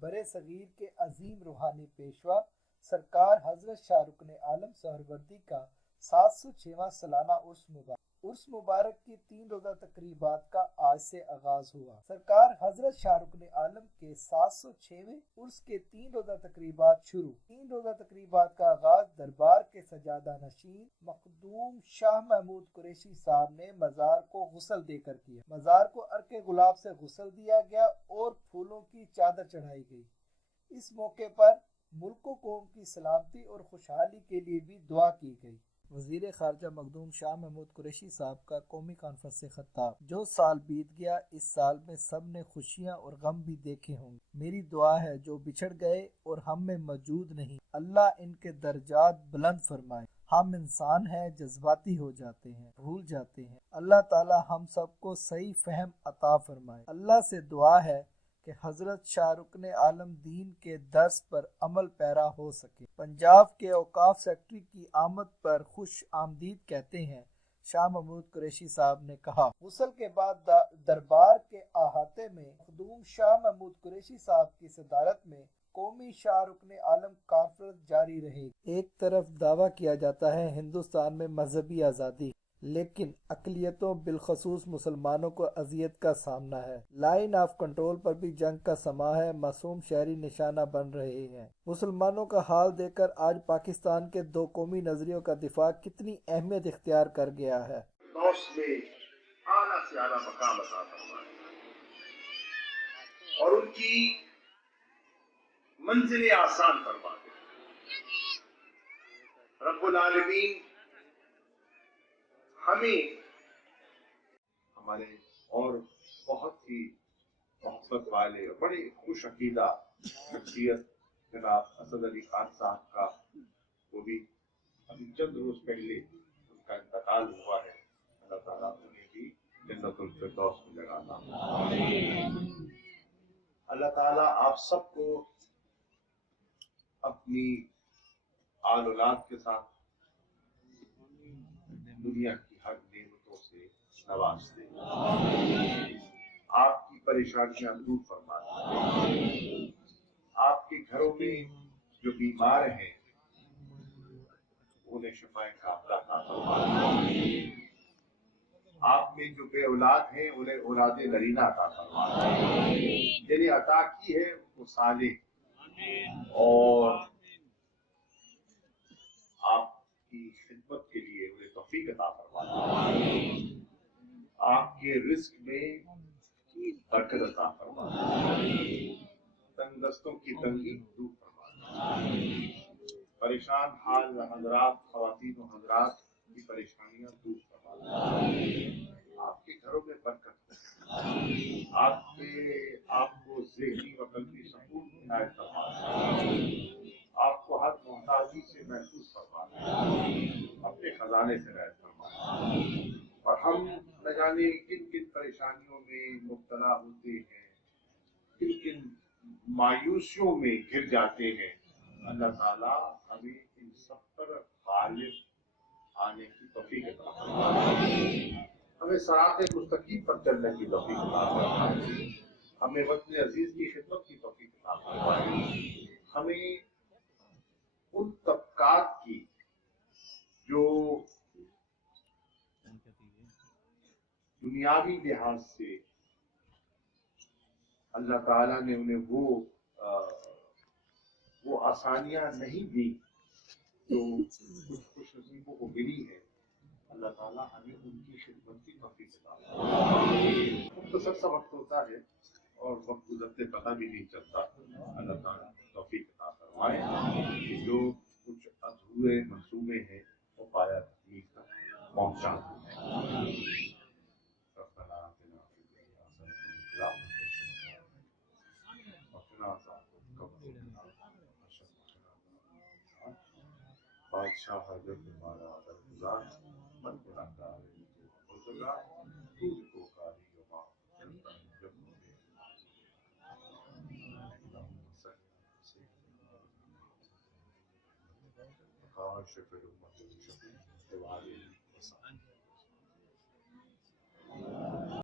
برِ صغیر کے عظیم روحانی پیشوا سرکار حضرت شاہ رکن عالم سہروردی کا 706واں سالانہ عرس مبارک کی 3 روزہ تقریبات کا آج سے آغاز ہوا۔ سرکار حضرت شاہ رکن عالم کے 706ویں عرس کے 3 روزہ تقریبات شروع۔ 3 روزہ تقریبات کا آغاز دربار کے سجادہ نشین مخدوم شاہ محمود قریشی صاحب نے مزار کو غسل دے کر کیا۔ مزار کو عرق گلاب سے غسل دیا گیا اور پھولوں کی چادر چڑھائی گئی۔ اس موقع پر ملک و قوم کی سلامتی اور خوشحالی کے لیے بھی دعا کی گئی۔ وزیر خارجہ مخدوم شاہ محمود قریشی صاحب کا قومی کانفرنس سے خطاب۔ جو سال بیت گیا، اس سال میں سب نے خوشیاں اور غم بھی دیکھے ہوں گے۔ میری دعا ہے جو بچھڑ گئے اور ہم میں موجود نہیں، اللہ ان کے درجات بلند فرمائے۔ ہم انسان ہیں، جذباتی ہو جاتے ہیں، بھول جاتے ہیں۔ اللہ تعالی ہم سب کو صحیح فہم عطا فرمائے۔ اللہ سے دعا ہے کہ حضرت شاہ رکن عالم دین کے درس پر عمل پیرا ہو سکے۔ پنجاب کے اوقاف سیکرٹری کی آمد پر خوش آمدید کہتے ہیں شاہ محمود قریشی صاحب نے کہا۔ غسل کے بعد دربار کے احاطے میں مخدوم شاہ محمود قریشی صاحب کی صدارت میں قومی شاہ رکن عالم کانفرنس جاری رہے گی۔ ایک طرف دعویٰ کیا جاتا ہے ہندوستان میں مذہبی آزادی، لیکن اقلیتوں بالخصوص مسلمانوں کو اذیت کا سامنا ہے۔ لائن آف کنٹرول پر بھی جنگ کا سماں ہے، معصوم شہری نشانہ بن رہے ہیں۔ مسلمانوں کا حال دیکھ کر آج پاکستان کے دو قومی نظریوں کا دفاع کتنی اہمیت اختیار کر گیا ہے۔ میں اعلیٰ سے اعلیٰ مقام عطا فرمائے اور ان کی منزلیں آسان فرما دے۔ رب العالمین ہمیں ہمارے اور بہت ہی محبت والے اور بڑے خوش عقیدہ شخصیت جناب اسد علی خان صاحب کا، وہ بھی ابھی چند روز پہلے ان کا انتقال ہوا ہے۔ اللہ تعالیٰ انہیں بھی جنت الفردوس میں لگانا۔ اللہ تعالیٰ آپ سب کو اپنی آل اولاد کے ساتھ دنیا کی ہر نعمتوں سے نواز دے، آپ کی پریشانیاں دور فرما دے، آپ کے گھروں میں جو بیمار ہیں انہیں شفائے کاملہ عطا فرما دے، آپ میں جو بے اولاد ہیں انہیں اولاد نرینہ عطا فرما دے، جنہیں عطا کی ہے وہ صالح اور آپ کی خدمت کے لیے انہیں توفیق عطا فرما دے، آپ کے رزق میں برکت عطا فرما دے، تنگ دستوں کی تنگی دور فرما دے، پریشان حال حضرات، خواتین و حضرات کی پریشانیاں دور فرما دے، آپ کے گھروں میں برکت دے، آپ کو ذہنی و قلبی سکون عنایت فرما دے، آپ کو ہر محتاجی سے محفوظ فرما دے، اپنے خزانے سے رعایت فرما دے، اور ہم نہ جانے کن کن پریشانیوں میں مبتلا ہوتے ہیں، کن کن مایوسیوں میں گر جاتے ہیں۔ اللہ تعالیٰ ہمیں ان سب پر غالب آنے کی توفیق عطا فرمائے، ہمیں صراط مستقیم پر چلنے کی توفیق عطا فرمائے، ہمیں وطن عزیز کی خدمت کی توفیق عطا فرمائے، ہمیں ان طبقات کی جو دنیاوی لحاظ سے اللہ تعالیٰ نے انہیں وہ آسانیاں نہیں دی جو کچھ خوش نصیبوں کو ملی ہے، اللہ تعالیٰ ہمیں ان کی خدمت کی توفیق عطا فرمائے۔ مختصر سا وقت ہوتا ہے اور وقت گزرتے پتہ بھی نہیں چلتا۔ اللہ تعالیٰ توفیق عطا فرمائے کہ جو کچھ ادھورے منصوبے ہیں وہ پایا تکمیل تک پہنچا دیں۔ بادشاہ حضرت ہمارا درگزار من گناہگار بزرگار دور کو کاری و ماں جلتا ہے جب مجھے کاش پھر امت شفیع دیوالی